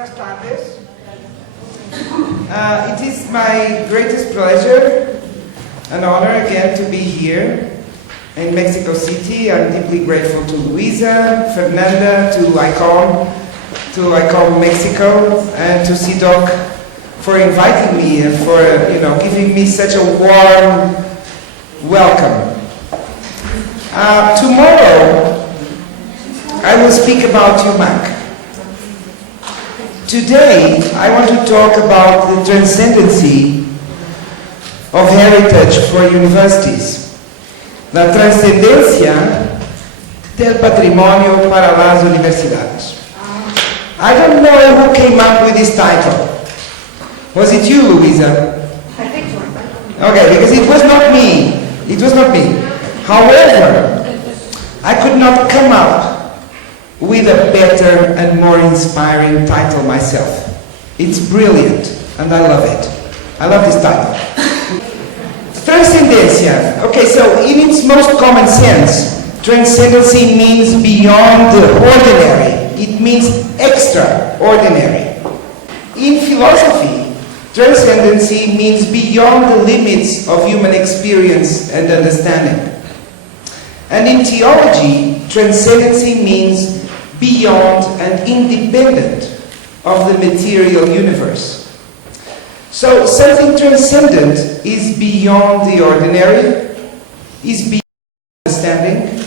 Buenas tardes. It is my greatest pleasure and honor again to be here in Mexico City. I'm deeply grateful to Luisa, Fernanda, to ICOM Mexico, and to CDOC for inviting me and for giving me such a warm welcome. Tomorrow I will speak about UMAC. Today I want to talk about the transcendency of heritage for universities. La trascendencia del patrimonio para las universidades. I don't know who came up with this title. Was it you, Luisa? Okay, because it was not me. It was not me. However, I could not come up with a better and more inspiring title myself. It's brilliant, and I love it. I love this title. Trascendencia. Okay, so in its most common sense, transcendency means beyond the ordinary. It means extraordinary. In philosophy, transcendency means beyond the limits of human experience and understanding. And in theology, transcendency means beyond and independent of the material universe. So something transcendent is beyond the ordinary, is beyond understanding,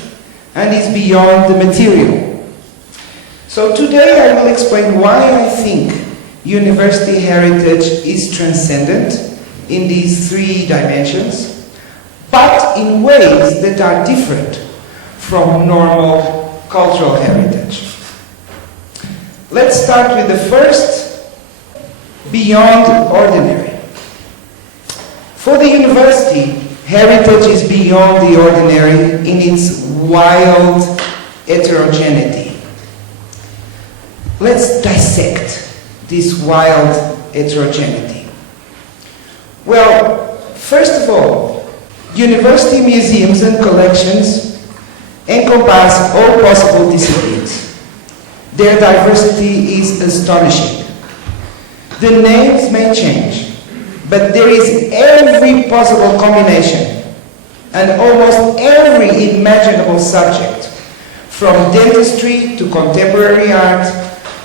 and is beyond the material. So today I will explain why I think university heritage is transcendent in these three dimensions, but in ways that are different from normal cultural heritage. Let's start with the first, beyond ordinary. For the university, heritage is beyond the ordinary in its wild heterogeneity. Let's dissect this wild heterogeneity. Well, first of all, university museums and collections encompass all possible disciplines. Their diversity is astonishing. The names may change, but there is every possible combination and almost every imaginable subject, from dentistry to contemporary art,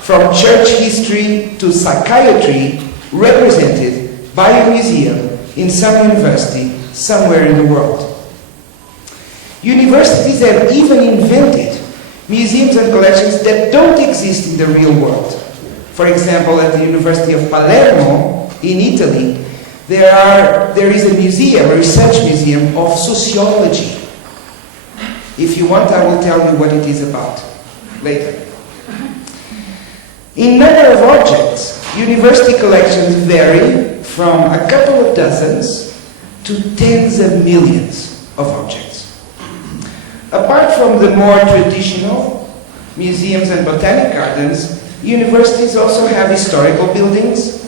from church history to psychiatry, represented by a museum in some university somewhere in the world. Universities have even invented museums and collections that don't exist in the real world. For example, at the University of Palermo in Italy, there is a museum, a research museum of sociology. If you want, I will tell you what it is about later. In number of objects, university collections vary from a couple of dozens to tens of millions of objects. Apart from the more traditional museums and botanic gardens, universities also have historical buildings,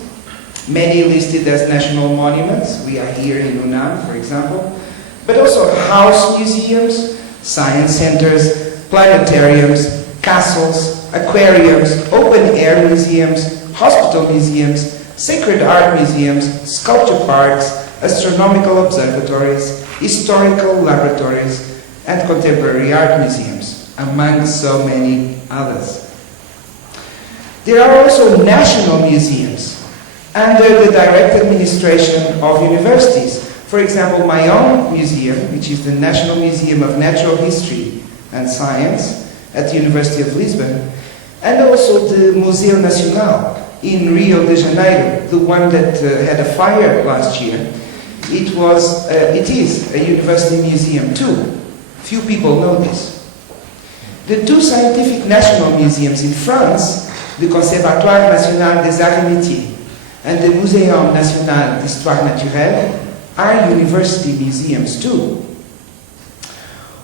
many listed as national monuments. We are here in UNAM, for example, but also house museums, science centers, planetariums, castles, aquariums, open-air museums, hospital museums, sacred art museums, sculpture parks, astronomical observatories, historical laboratories, and contemporary art museums, among so many others. There are also national museums under the direct administration of universities. For example, my own museum, which is the National Museum of Natural History and Science at the University of Lisbon, and also the Museu Nacional in Rio de Janeiro, the one that had a fire last year. It is a university museum too. Few people know this. The two scientific national museums in France, the Conservatoire National des Arts et Métiers and the Muséum National d'Histoire Naturelle, are university museums too.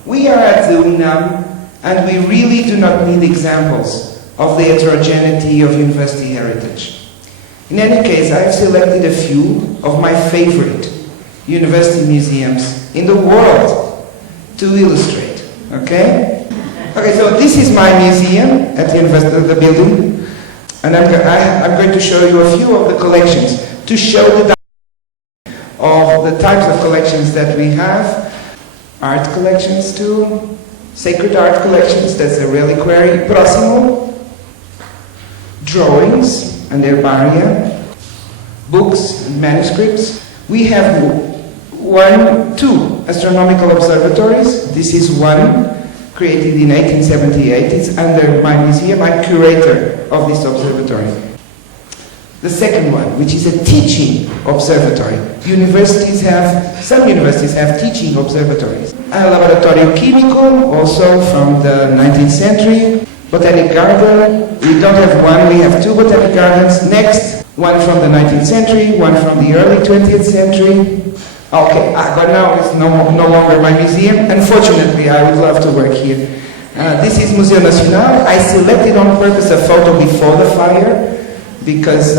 We are at the UNAM, and we really do not need examples of the heterogeneity of university heritage. In any case, I have selected a few of my favorite university museums in the world to illustrate, okay? Okay, so this is my museum at the university, the building. And I'm going to show you a few of the collections to show the of the types of collections that we have. Art collections too, sacred art collections, that's a reliquary. Próximo, drawings and herbaria, books and manuscripts. We have two astronomical observatories. This is one created in 1878. It's under my museum. I'm curator of this observatory. The second one, which is a teaching observatory. Some universities have teaching observatories. A laboratorio químico, also from the 19th century. Botanic garden, we don't have one, we have two botanic gardens. Next, one from the 19th century, one from the early 20th century. Okay, but now it's no longer my museum. Unfortunately, I would love to work here. This is Museo Nacional. I selected on purpose a photo before the fire because,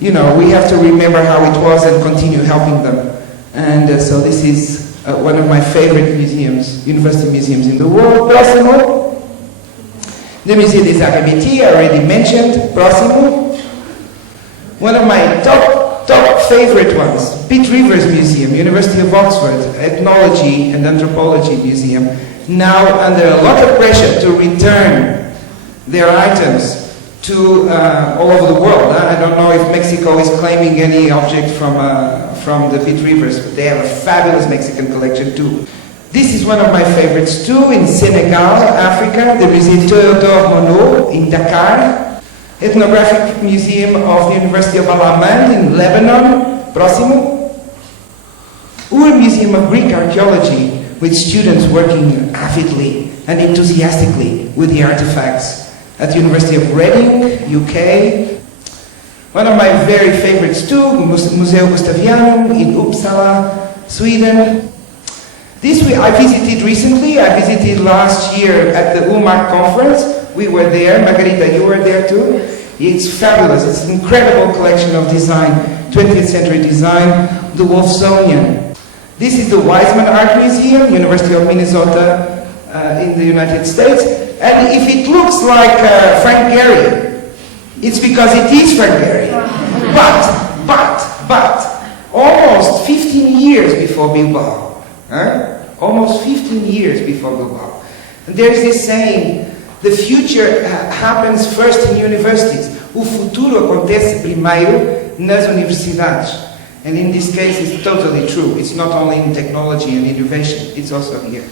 we have to remember how it was and continue helping them. And so this is one of my favorite museums, university museums in the world. Próximo. The Musée des Arts et Métiers, I already mentioned. Próximo. One of my top favorite ones, Pitt Rivers Museum, University of Oxford, Ethnology and Anthropology Museum, now under a lot of pressure to return their items to all over the world. I don't know if Mexico is claiming any object from the Pitt Rivers, but they have a fabulous Mexican collection too. This is one of my favorites too, in Senegal, Africa, the Musée Théodore Monod in Dakar, Ethnographic Museum of the University of Al-Aman in Lebanon, Próximo, Ur Museum of Greek Archaeology, with students working avidly and enthusiastically with the artifacts at the University of Reading, UK. One of my very favorites too, Museo Gustavianum in Uppsala, Sweden. This I visited recently. I visited last year at the UMAC conference. We were there. Margarita, you were there too. It's fabulous. It's an incredible collection of design, 20th century design, the Wolfsonian. This is the Weizmann Art Museum, University of Minnesota in the United States. And if it looks like Frank Gehry, it's because it is Frank Gehry. But, almost 15 years before Bilbao. Almost 15 years before Bilbao. And there's this saying, the future happens first in universities. O futuro acontece primeiro nas universidades. And in this case, it's totally true. It's not only in technology and innovation, it's also here.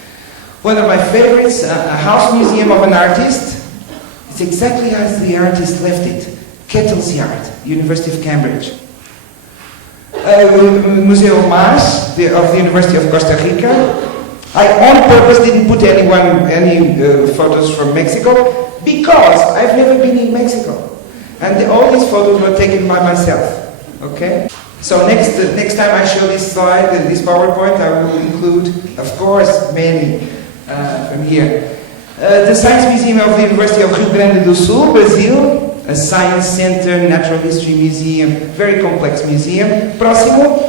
One of my favorites, a house museum of an artist. It's exactly as the artist left it. Kettle's Yard, University of Cambridge. Museo Mas of the University of Costa Rica. I on purpose didn't put any photos from Mexico because I've never been in Mexico, and all these photos were taken by myself. Okay. So next time I show this slide, this PowerPoint, I will include, of course, many from here. The Science Museum of the University of Rio Grande do Sul, Brazil. A science center, natural history museum, very complex museum. Próximo.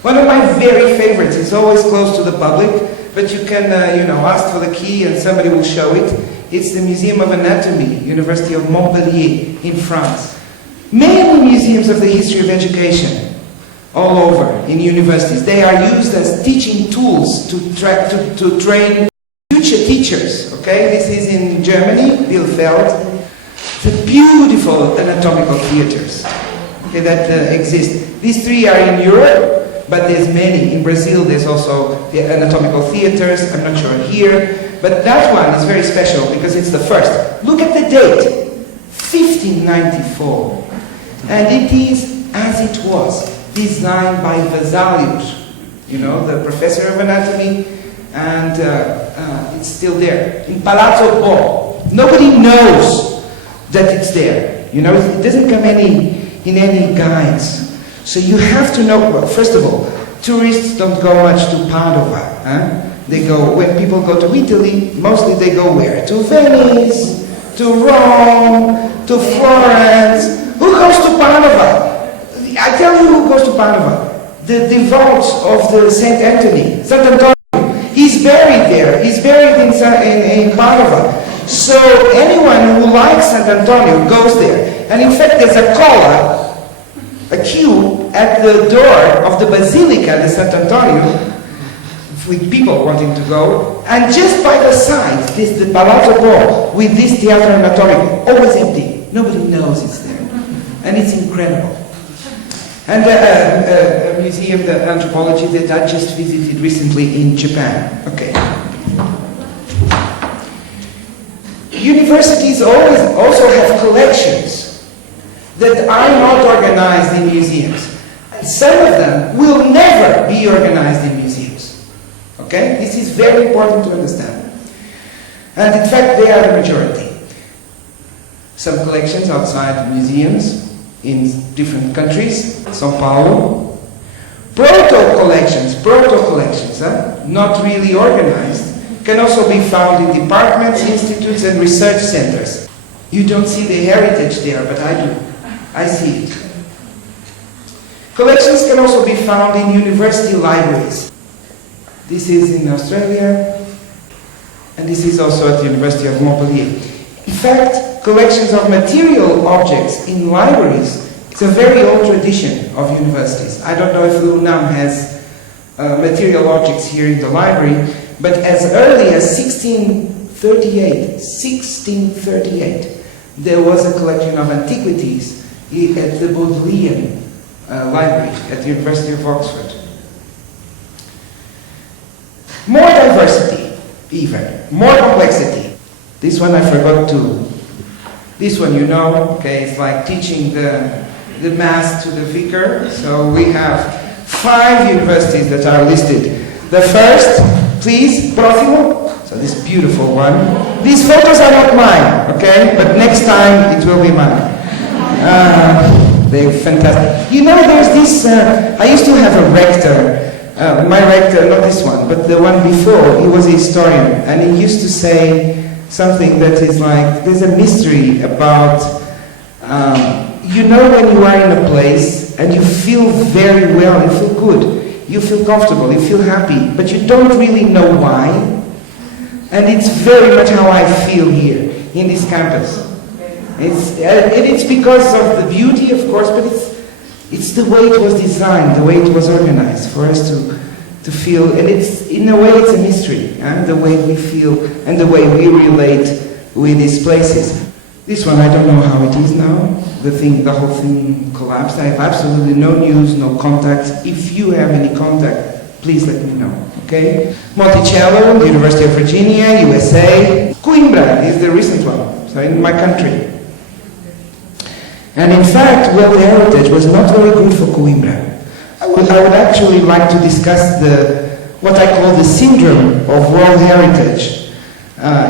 One of my very favorites. It's always closed to the public, but you can, ask for the key and somebody will show it. It's the Museum of Anatomy, University of Montpellier in France. Many museums of the history of education all over in universities. They are used as teaching tools to train future teachers. Okay, this is in Germany, Bielefeld. The beautiful anatomical theaters that exist. These three are in Europe, but there's many. In Brazil, there's also the anatomical theaters. I'm not sure here, but that one is very special because it's the first. Look at the date, 1594, and it is as it was, designed by Vesalius, the professor of anatomy, and it's still there in Palazzo Bo. Nobody knows that it's there. It doesn't come in any guides. So you have to know, well, first of all, tourists don't go much to Padova. They go, when people go to Italy, mostly they go where? To Venice, to Rome, to Florence. Who goes to Padova? I tell you who goes to Padova. The devout of the Saint Anthony, Sant Antonio. He's buried there. He's buried in Padova. So anyone who likes San Antonio goes there. And in fact, there's a cola, a queue at the door of the Basilica de Sant Antonio, with people wanting to go, and just by the side, this the Palazzo Bo with this Teatro Anatorico, always empty. Nobody knows it's there, and it's incredible. And a museum, the anthropology that I just visited recently in Japan. Okay. Universities also have collections that are not organized in museums. And some of them will never be organized in museums. Okay? This is very important to understand. And in fact, they are the majority. Some collections outside museums in different countries, São Paulo. Proto collections, not really organized, can also be found in departments, institutes, and research centers. You don't see the heritage there, but I do. I see it. Collections can also be found in university libraries. This is in Australia, and this is also at the University of Montpellier. In fact, collections of material objects in libraries is a very old tradition of universities. I don't know if the UNAM has material objects here in the library, but as early as 1638, there was a collection of antiquities at the Bodleian Library at the University of Oxford. More diversity, even. More complexity. This one I forgot to. This one you know, okay, it's like teaching the Mass to the vicar. So we have 5 universities that are listed. The first, please, próximo. So this beautiful one. These photos are not mine, okay? But next time it will be mine. They're fantastic. You know, there's this, I used to have a rector. My rector, not this one, but the one before, he was a historian, and he used to say something that is like, there's a mystery about, you know when you are in a place and you feel very well, you feel good, you feel comfortable, you feel happy, but you don't really know why. And it's very much how I feel here, in this campus. It's because of the beauty, of course, but it's the way it was designed, the way it was organized for us to feel, and it's, in a way, it's a mystery, the way we feel and the way we relate with these places. This one, I don't know how it is now. The whole thing collapsed. I have absolutely no news, no contacts. If you have any contact, please let me know, okay? Monticello, the University of Virginia, USA. Coimbra is the recent one, so in my country. And in fact, World Heritage was not very good for Coimbra. I would actually like to discuss what I call the syndrome of World Heritage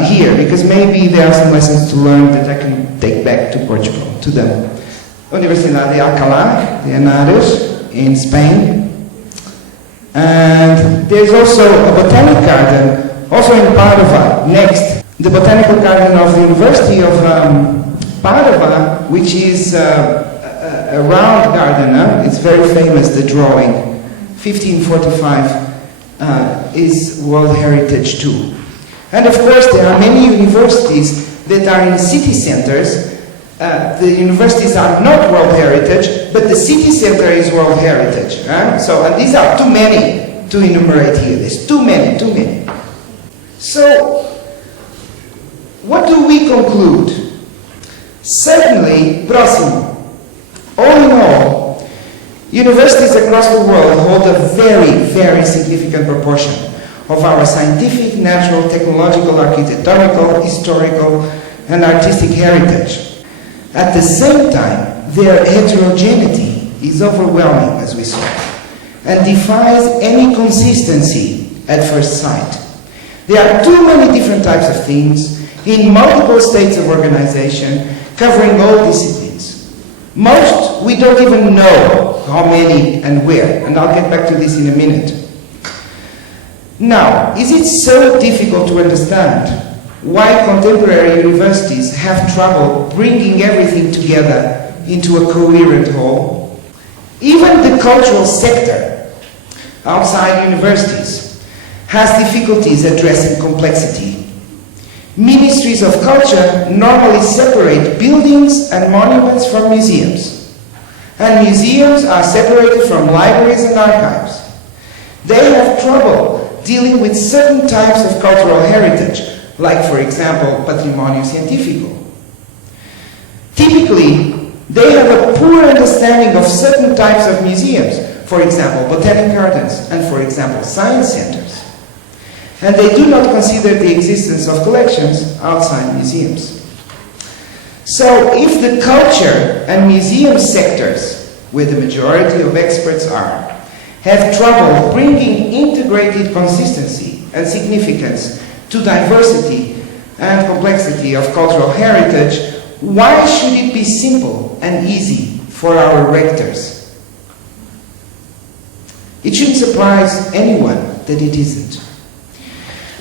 here, because maybe there are some lessons to learn that I can take back to Portugal, to them. Universidad de Alcalá, de Henares, in Spain. And there's also a botanic garden, also in Padova, next. The botanical garden of the University of Padova, which is a round garden, it's very famous, the drawing, 1545, is World Heritage too. And of course there are many universities that are in city centers. The universities are not World Heritage, but the city center is World Heritage. So, and these are too many to enumerate here, there's too many. So, what do we conclude? Certainly, próximo. All in all, universities across the world hold a very, very significant proportion of our scientific, natural, technological, architectonical, historical, and artistic heritage. At the same time, their heterogeneity is overwhelming, as we saw, and defies any consistency at first sight. There are too many different types of things in multiple states of organization, covering all disciplines. Most, we don't even know how many and where, and I'll get back to this in a minute. Now, is it so difficult to understand why contemporary universities have trouble bringing everything together into a coherent whole? Even the cultural sector outside universities has difficulties addressing complexity. Ministries of culture normally separate buildings and monuments from museums. And museums are separated from libraries and archives. They have trouble dealing with certain types of cultural heritage, like, for example, patrimonio científico. Typically, they have a poor understanding of certain types of museums, for example, botanic gardens, and, for example, science centers. And they do not consider the existence of collections outside museums. So, if the culture and museum sectors, where the majority of experts are, have trouble bringing integrated consistency and significance to diversity and complexity of cultural heritage, why should it be simple and easy for our rectors? It shouldn't surprise anyone that it isn't.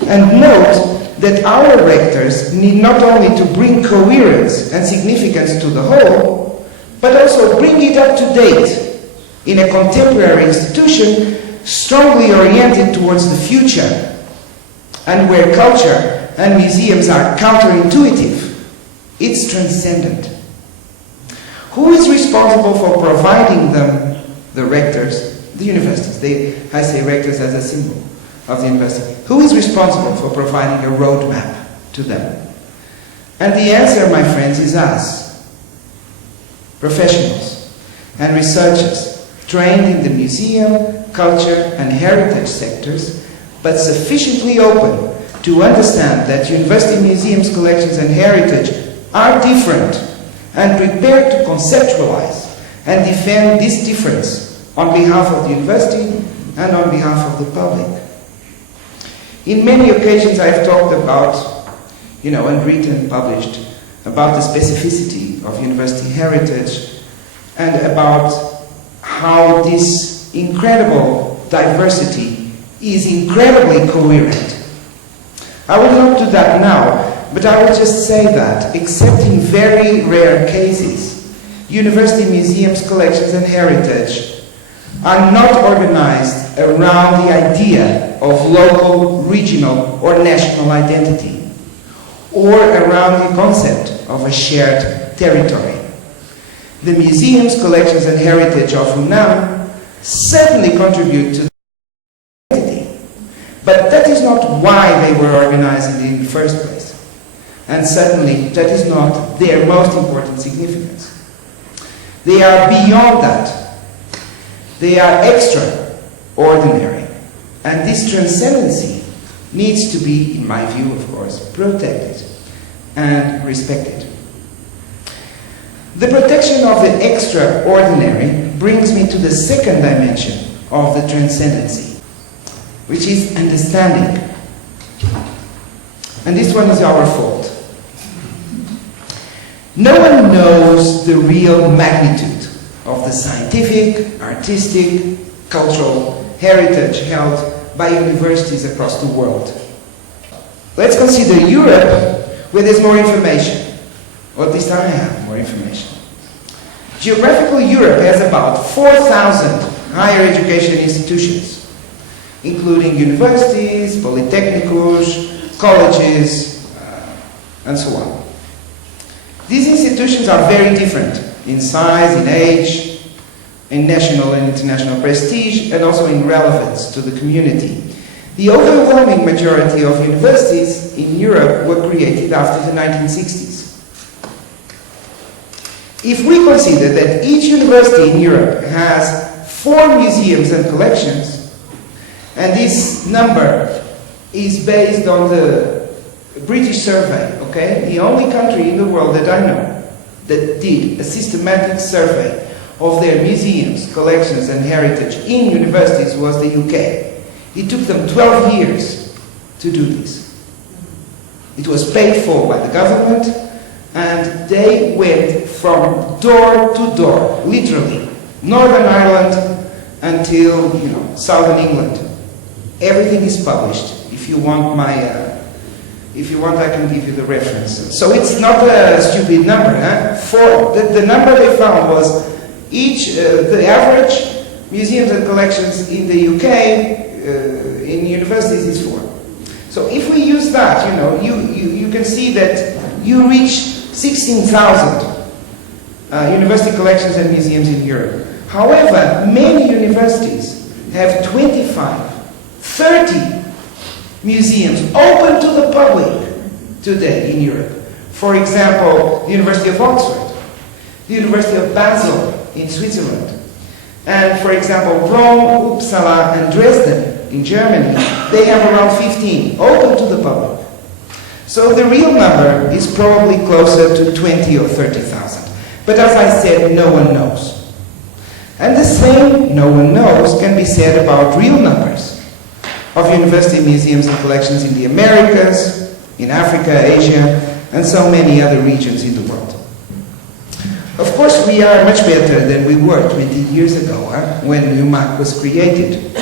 And note that our rectors need not only to bring coherence and significance to the whole, but also bring it up to date in a contemporary institution strongly oriented towards the future, and where culture and museums are counterintuitive. It's transcendent. Who is responsible for providing them? The rectors, the universities. I say rectors as a symbol of the university. Who is responsible for providing a roadmap to them? And the answer, my friends, is us. Professionals and researchers trained in the museum, culture, and heritage sectors, but sufficiently open to understand that university museums, collections, and heritage are different, and prepared to conceptualize and defend this difference on behalf of the university and on behalf of the public. In many occasions I have talked about, and written, published, about the specificity of university heritage and about how this incredible diversity is incredibly coherent. I will not do that now, but I will just say that, except in very rare cases, university museums, collections, and heritage are not organized around the idea of local, regional, or national identity, or around the concept of a shared territory. The museums, collections, and heritage of UNAM certainly contribute to the identity, but that is not why they were organized in the first place. And certainly, that is not their most important significance. They are beyond that. They are extraordinary. And this transcendency needs to be, in my view, of course, protected and respected. The protection of the extraordinary brings me to the second dimension of the transcendency, which is understanding. And this one is our fault. No one knows the real magnitude of the scientific, artistic, cultural heritage held by universities across the world. Let's consider Europe, where there's more information, or at least I have more information. Geographical Europe has about 4,000 higher education institutions, including universities, polytechnicos, colleges, and so on. These institutions are very different in size, in age, in national and international prestige, and also in relevance to the community. The overwhelming majority of universities in Europe were created after the 1960s. If we consider that each university in Europe has 4 museums and collections, and this number is based on the British survey, okay? The only country in the world that I know that did a systematic survey of their museums, collections, and heritage in universities was the UK. It took them 12 years to do this. It was paid for by the government, and they went from door to door, literally, Northern Ireland until, Southern England. Everything is published. If you want I can give you the reference. So it's not a stupid number. The number they found was the average museums and collections in the UK in universities is 4. So if we use that, you can see that you reach 16,000 university collections and museums in Europe. However, many universities have 25, 30 museums open to the public today in Europe. For example, the University of Oxford, the University of Basel in Switzerland, and for example, Rome, Uppsala, and Dresden in Germany, they have around 15 open to the public. So the real number is probably closer to 20 or 30,000. But as I said, no one knows. And the same no one knows can be said about real numbers of university museums and collections in the Americas, in Africa, Asia, and so many other regions in the world. Of course, we are much better than we were 20 years ago, when UMAC was created.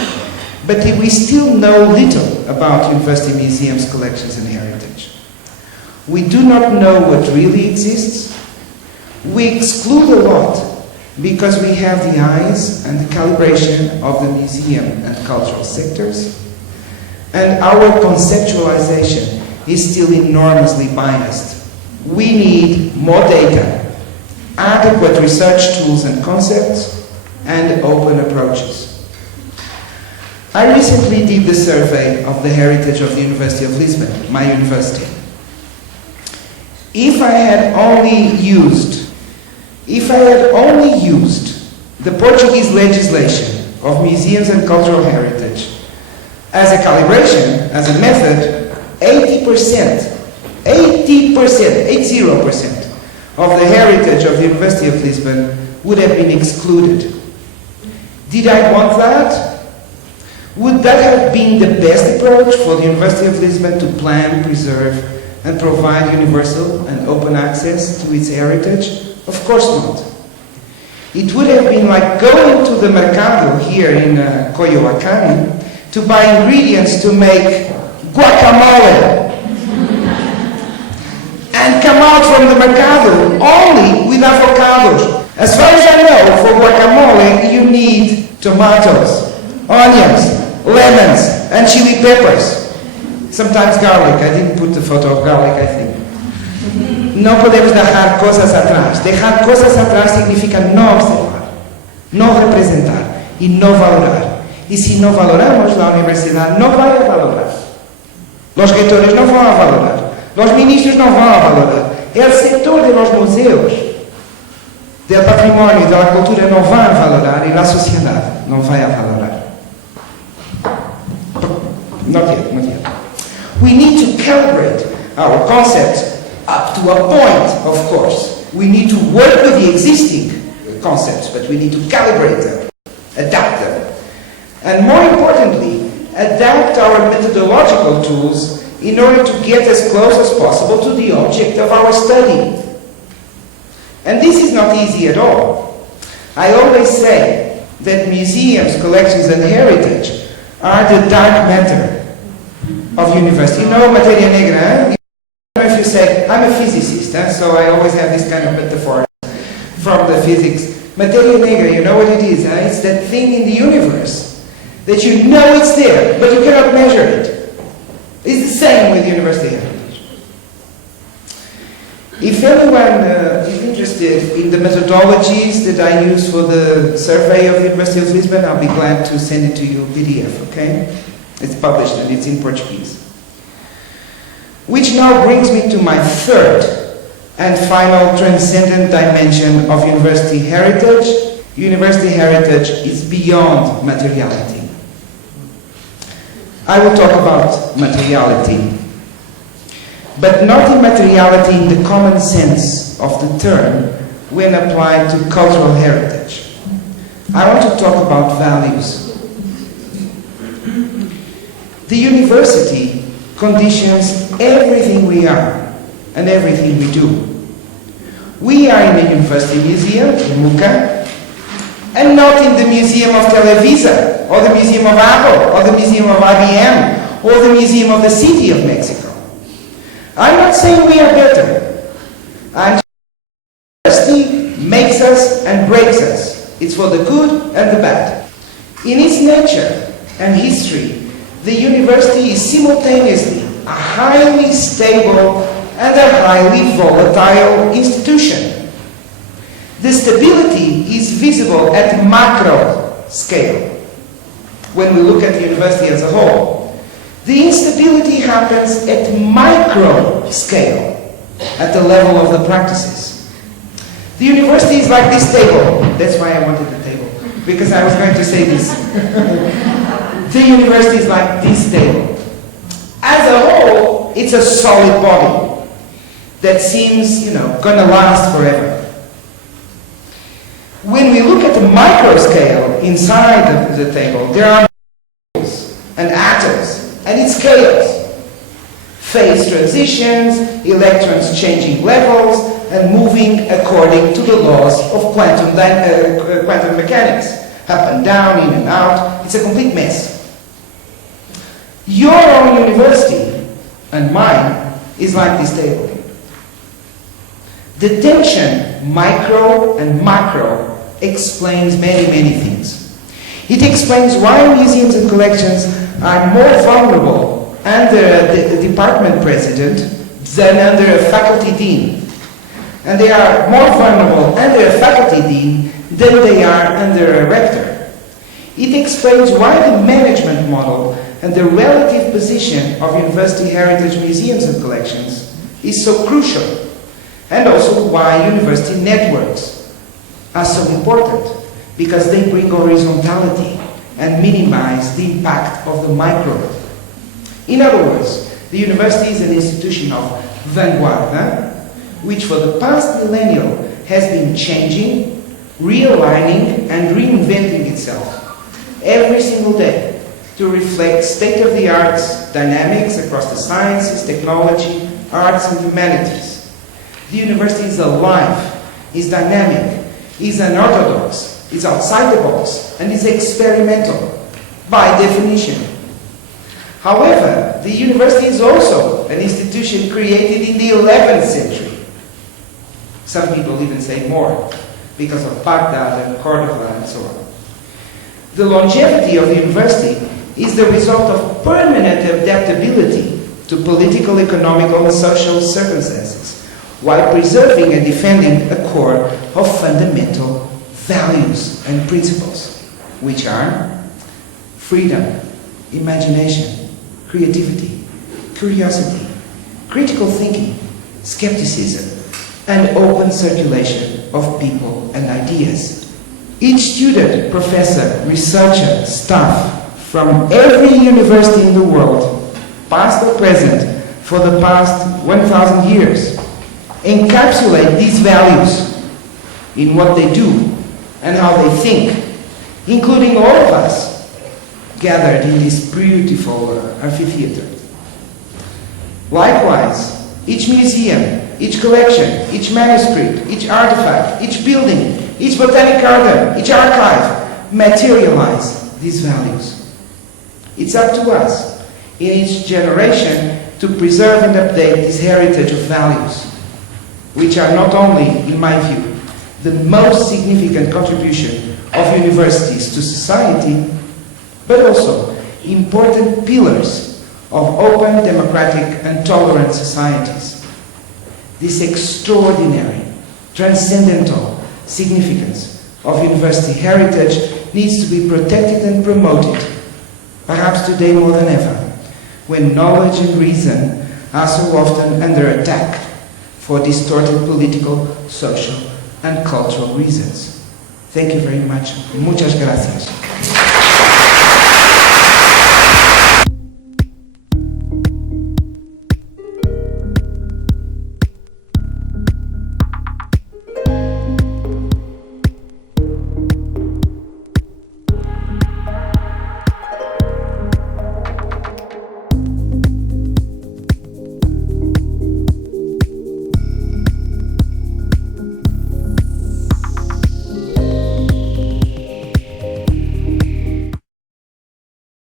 But we still know little about university museums, collections, and heritage. We do not know what really exists. We exclude a lot because we have the eyes and the calibration of the museum and cultural sectors, and our conceptualization is still enormously biased. We need more data, adequate research tools and concepts, and open approaches. I recently did the survey of the heritage of the University of Lisbon, my university. If I had only used the Portuguese legislation of museums and cultural heritage as a calibration, as a method, 80% of the heritage of the University of Lisbon would have been excluded. Did I want that? Would that have been the best approach for the University of Lisbon to plan, preserve, and provide universal and open access to its heritage? Of course not. It would have been like going to the mercado here in Coyoacán to buy ingredients to make guacamole and come out from the mercado only with avocados. As far as I know, for guacamole you need tomatoes, onions, lemons, and chili peppers. Sometimes garlic. I didn't put the photo of garlic, I think. No podemos dejar cosas atrás. Dejar cosas atrás significa no observar, no representar y no valorar. Y si no valoramos, la universidad no va a valorar. Los rectores no van a valorar. Los ministros no van a valorar. El sector de los museos, del patrimonio y de la cultura no va a valorar y la sociedad no va a valorar. Not yet. We need to calibrate our concepts up to a point, of course. We need to work with the existing concepts, but we need to calibrate them, adapt them. And more importantly, adapt our methodological tools in order to get as close as possible to the object of our study. And this is not easy at all. I always say that museums, collections, and heritage are the dark matter of university. You know, materia negra, eh? If you say, I'm a physicist, so I always have this kind of metaphor from the physics. Materia negra, you know what it is? It's that thing in the universe that you know it's there, but you cannot measure it. It's the same with university heritage. If anyone is interested in the methodologies that I use for the survey of the University of Lisbon, I'll be glad to send it to you PDF, okay? It's published and it's in Portuguese. Which now brings me to my third and final transcendent dimension of university heritage. University heritage is beyond materiality. I will talk about materiality, but not in materiality in the common sense of the term when applied to cultural heritage. I want to talk about values. The university conditions everything we are and everything we do. We are in a university museum, in UCA, and not in the Museum of Televisa, or the Museum of Apple, or the Museum of IBM, or the Museum of the City of Mexico. I'm not saying we are better. University makes us and breaks us. It's for the good and the bad. In its nature and history, the university is simultaneously a highly stable and a highly volatile institution. The stability is visible at macro scale when we look at the university as a whole. The instability happens at micro scale, at the level of the practices. The university is like this table. That's why I wanted the table, because I was going to say this. The university is like this table. As a whole, it's a solid body that seems, gonna last forever. When we look at the micro scale inside the table, there are molecules and atoms, and it's chaos. Phase transitions, electrons changing levels, and moving according to the laws of quantum mechanics. Up and down, in and out. It's a complete mess. Your own university and mine is like this table. The tension, micro and macro, explains many, many things. It explains why museums and collections are more vulnerable under the department president than under a faculty dean. And they are more vulnerable under a faculty dean than they are under a rector. It explains why the management model and the relative position of university heritage museums and collections is so crucial, and also why university networks are so important, because they bring horizontality and minimize the impact of the micro. In other words, the university is an institution of vanguard, which for the past millennium has been changing, realigning, and reinventing itself every single day to reflect state-of-the-art dynamics across the sciences, technology, arts, and humanities. The university is alive, is dynamic, is unorthodox, is outside the box, and is experimental, by definition. However, the university is also an institution created in the 11th century. Some people even say more, because of Baghdad and Cordoba and so on. The longevity of the university is the result of permanent adaptability to political, economical, and social circumstances, while preserving and defending a core of fundamental values and principles, which are freedom, imagination, creativity, curiosity, critical thinking, skepticism, and open circulation of people and ideas. Each student, professor, researcher, staff from every university in the world, past or present, for the past 1,000 years, encapsulate these values in what they do and how they think, including all of us gathered in this beautiful amphitheater. Likewise, each museum, each collection, each manuscript, each artifact, each building, each botanic garden, each archive materialize these values. It's up to us in each generation to preserve and update this heritage of values, which are not only, in my view, the most significant contribution of universities to society, but also important pillars of open, democratic, and tolerant societies. This extraordinary, transcendental significance of university heritage needs to be protected and promoted, perhaps today more than ever, when knowledge and reason are so often under attack for distorted political, social, and cultural reasons. Thank you very much. Muchas gracias.